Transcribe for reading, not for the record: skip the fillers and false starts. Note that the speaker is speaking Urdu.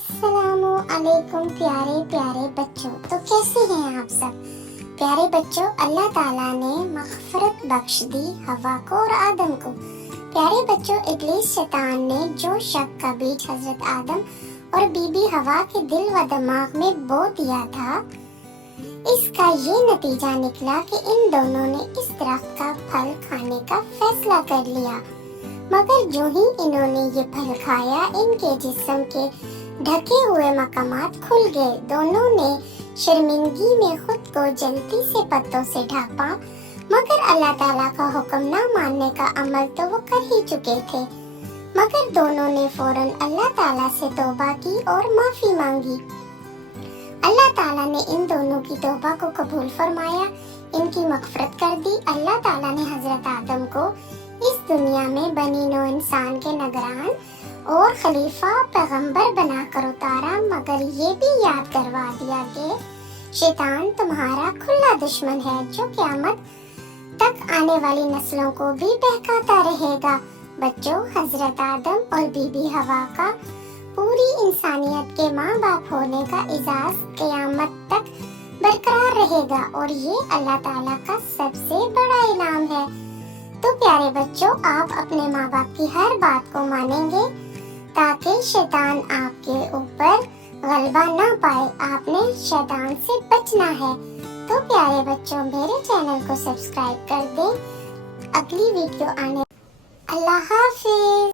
السلام علیکم پیارے پیارے بچوں، تو کیسے ہیں آپ سب؟ پیارے بچوں، اللہ تعالیٰ نے مغفرت بخش دی ہوا کو اور آدم کو۔ پیارے بچوں، ابلیس شیطان نے جو شک کا بیج حضرت آدم اور بی بی ہوا کے دل و دماغ میں بو دیا تھا، اس کا یہ نتیجہ نکلا کہ ان دونوں نے اس درخت کا پھل کھانے کا فیصلہ کر لیا۔ مگر جو ہی انہوں نے یہ پھل کھایا، ان کے جسم کے ڈھکے ہوئے مقامات کھل گئے۔ دونوں نے شرمندگی میں خود کو جلتی سے پتوں سے ڈھانپا، مگر اللہ تعالیٰ کا حکم نہ ماننے کا عمل تو وہ کر ہی چکے تھے۔ مگر دونوں نے فوراً اللہ تعالیٰ سے توبہ کی اور معافی مانگی۔ اللہ تعالیٰ نے ان دونوں کی توبہ کو قبول فرمایا، ان کی مغفرت کر دی۔ اللہ تعالیٰ نے حضرت آدم کو اس دنیا میں بنی نوع انسان کے نگران اور خلیفہ پیغمبر بنا کر اتارا، مگر یہ بھی یاد کروا دیا کہ شیطان تمہارا کھلا دشمن ہے، جو قیامت تک آنے والی نسلوں کو بھی بہکاتا رہے گا۔ بچوں، حضرت آدم اور بی بی ہوا کا پوری انسانیت کے ماں باپ ہونے کا اعزاز قیامت تک برقرار رہے گا، اور یہ اللہ تعالیٰ کا سب سے بڑا انعام ہے۔ تو پیارے بچوں، آپ اپنے ماں باپ کی ہر بات کو مانیں گے تاکہ شیطان آپ کے اوپر غلبہ نہ پائے۔ آپ نے شیطان سے بچنا ہے۔ تو پیارے بچوں، میرے چینل کو سبسکرائب کر دیں۔ اگلی ویڈیو آنے۔ اللہ حافظ۔